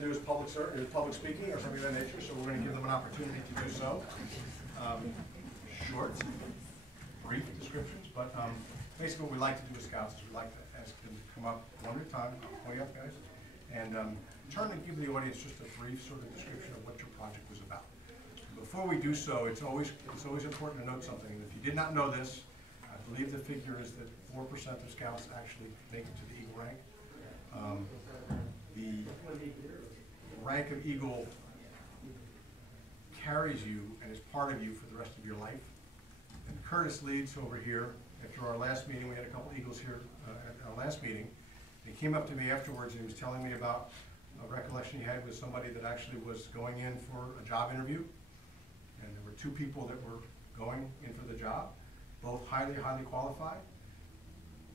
to do is public speaking or something of that nature, so we're going to give them an opportunity to do so. Short, brief descriptions, but basically what we like to do as scouts is we like to ask them to come up one at a time, way up guys, and turn and give the audience just a brief sort of description of what your project was about. Before we do so, it's always important to note something. And if you did not know this, I believe the figure is that 4% of scouts actually make it to the Eagle rank. The rank of Eagle carries you and is part of you for the rest of your life. And Curtis Leeds over here, after our last meeting, we had a couple Eagles here at our last meeting. He came up to me afterwards and he was telling me about a recollection he had with somebody that actually was going in for a job interview. And there were two people that were going in for the job, both highly qualified.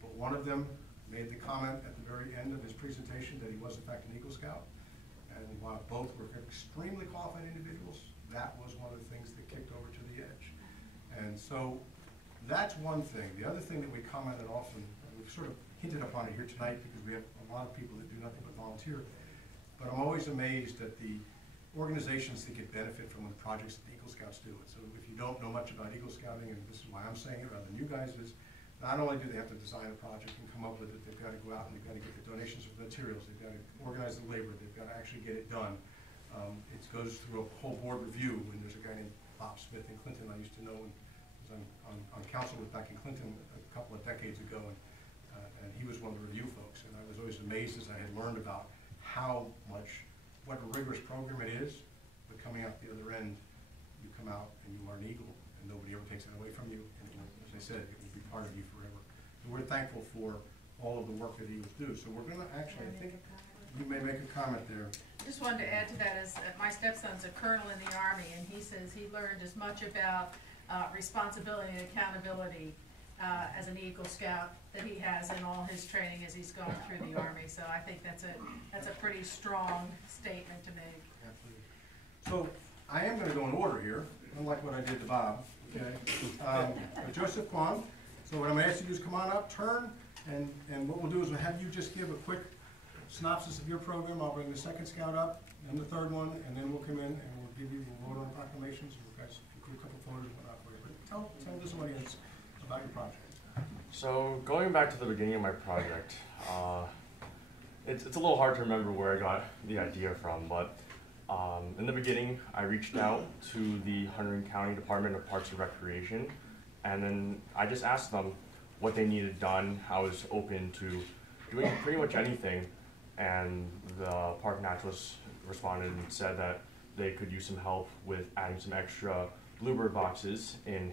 But one of them made the comment at the very end of his presentation that he was in fact an Eagle Scout. And while both were extremely qualified individuals, that was one of the things that kicked over to the edge. And so that's one thing. The other thing that we commented often, and we've sort of hinted upon it here tonight because we have a lot of people that do nothing but volunteer, but I'm always amazed at the organizations that get benefit from the projects that the Eagle Scouts do. And so if you don't know much about Eagle Scouting, and this is why I'm saying it rather than you guys, is not only do they have to design a project and come up with it, they've got to go out and they've got to get the donations of materials, they've got to organize the labor, they've got to actually get it done. It goes through a whole board review, and there's a guy named Bob Smith in Clinton I used to know, and was on council with back in Clinton a couple of decades ago, and he was one of the review folks, and I was always amazed as I had learned about what a rigorous program it is, but coming out the other end, you come out and you are an Eagle, and nobody ever takes that away from you, and as I said, it will be part of you forever. And we're thankful for all of the work that Eagles do. So we're going to actually, I think you may make a comment there. I just wanted to add to that is my stepson's a colonel in the Army, and he says he learned as much about responsibility and accountability as an Eagle Scout that he has in all his training as he's gone through the Army. So I think that's a pretty strong statement to make. Absolutely. So I am going to go in order here, unlike what I did to Bob. Okay. Joseph Kwan. So what I'm going to ask you to do is come on up, turn, and what we'll do is we'll have you just give a quick synopsis of your program. I'll bring the second scout up and the third one, and then we'll come in and we'll vote on proclamations. We'll guys do a couple photos and whatnot for you. But tell this audience about your project. So going back to the beginning of my project, it's a little hard to remember where I got the idea from, but in the beginning I reached out to the Hunterdon County Department of Parks and Recreation, and then I just asked them what they needed done. I was open to doing pretty much anything, and the park naturalist responded and said that they could use some help with adding some extra bluebird boxes in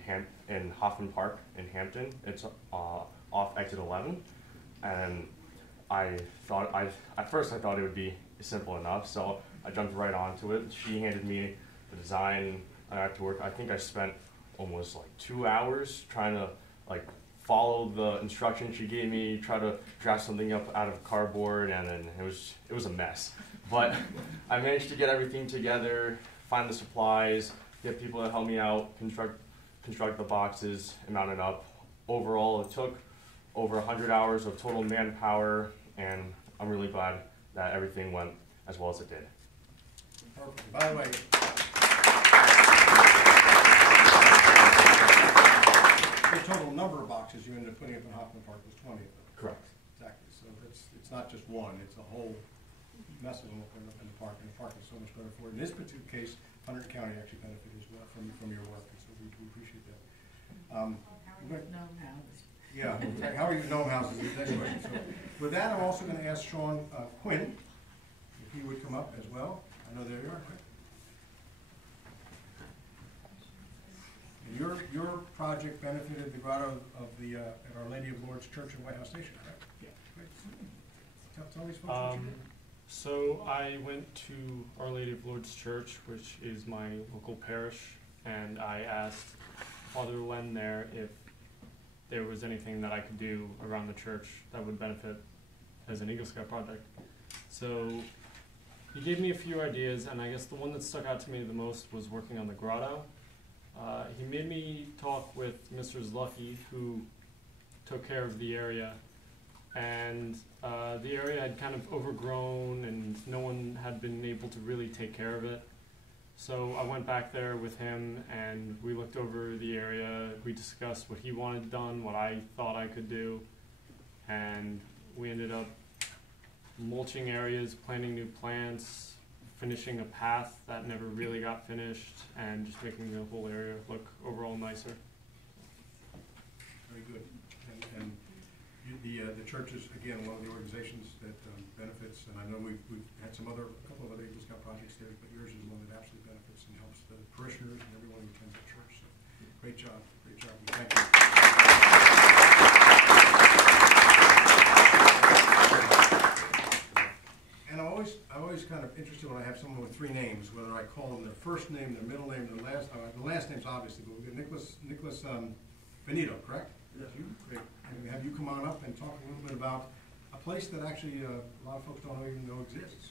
Hoffman Park in Hampton. It's off exit 11, and at first I thought it would be simple enough, so I jumped right onto it. She handed me the design, and I had to work. I think I spent almost like 2 hours trying to follow the instructions she gave me, try to draft something up out of cardboard, and then it was a mess. But I managed to get everything together, find the supplies, get people to help me out, construct the boxes, and mount it up. Overall, it took over 100 hours of total manpower, and I'm really glad that everything went as well as it did. Perfect. By the way, the total number of boxes you ended up putting up in Hoffman Park was 20 of them. Correct. Exactly. So it's not just one, it's a whole mess of them up in the park, and the park is so much better for it. In this particular case, Hunterdon County actually benefited as well from your work, and so we appreciate that. Yeah, how are you gnome houses? Next question. So with that, I'm also going to ask Sean Quinn if he would come up as well. I know there you are. And your project benefited the grotto of the at Our Lady of Lourdes Church in White House Station, right? Yeah. Great. Tell these folks what you did. So I went to Our Lady of Lourdes Church, which is my local parish, and I asked Father Len there if there was anything that I could do around the church that would benefit as an Eagle Scout project. So he gave me a few ideas, and I guess the one that stuck out to me the most was working on the grotto. He made me talk with Mr. Zlucky, who took care of the area, and the area had kind of overgrown and no one had been able to really take care of it. So I went back there with him and we looked over the area, we discussed what he wanted done, what I thought I could do, and we ended up mulching areas, planting new plants, finishing a path that never really got finished, and just making the whole area look overall nicer. Very good. And the church is, again, one of the organizations that benefits, and I know we've had a couple of other Eagle Scout projects there, but yours is one that absolutely benefits and helps the parishioners and everyone who attends the church. So great job, great job. We thank you. And I'm always kind of interested when I have someone with three names, whether I call them their first name, their middle name, their last. The last name's obviously, but we've got Nicholas Venito, correct? Yes. Great. And have you come on up and talk a little bit about a place that actually a lot of folks don't even know exists.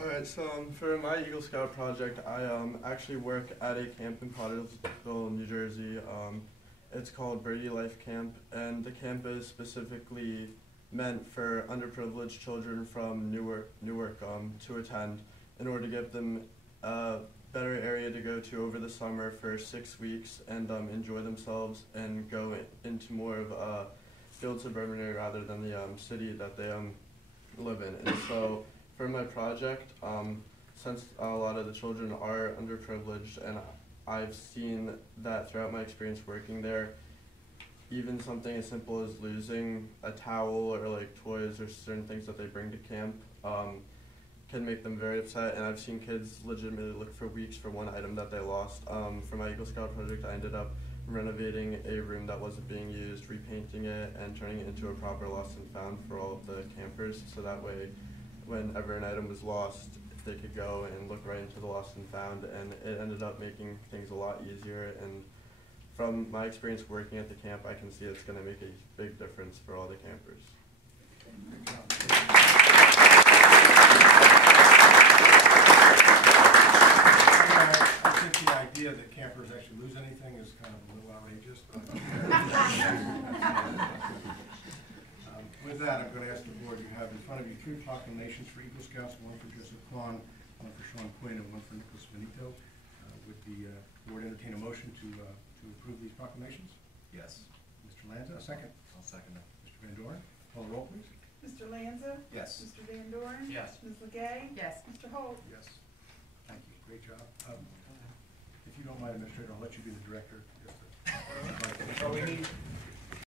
Alright, so for my Eagle Scout project, I actually work at a camp in Pottersville, New Jersey. It's called Birdie Life Camp, and the camp is specifically meant for underprivileged children from Newark to attend in order to give them a better area to go to over the summer for 6 weeks and enjoy themselves and go into more of a field suburban area rather than the city that they live in. And so for my project, since a lot of the children are underprivileged, and I've seen that throughout my experience working there, even something as simple as losing a towel or like toys or certain things that they bring to camp can make them very upset. And I've seen kids legitimately look for weeks for one item that they lost. For my Eagle Scout project, I ended up renovating a room that wasn't being used, repainting it, and turning it into a proper lost and found for all of the campers, so that way whenever an item was lost, they could go and look right into the lost and found, and it ended up making things a lot easier. And from my experience working at the camp, I can see it's going to make a big difference for all the campers. I think the idea that campers actually lose anything is kind of a little outrageous. But with that, I'm going to ask the board, you have in front of you 3 proclamations for Eagle Scouts, one for Joseph Kwan, one for Kwan Quinn, and one for Nicholas Venito. Would the board entertain a motion to approve these proclamations? Yes. Mr. Lanza, a second. I'll second that. Mr. Van Doren, call the roll, please. Mr. Lanza? Yes. Mr. Van Doren? Yes. Ms. Legay? Yes. Mr. Holt? Yes. Thank you. Great job. If you don't mind, Administrator, I'll let you be the director. So we need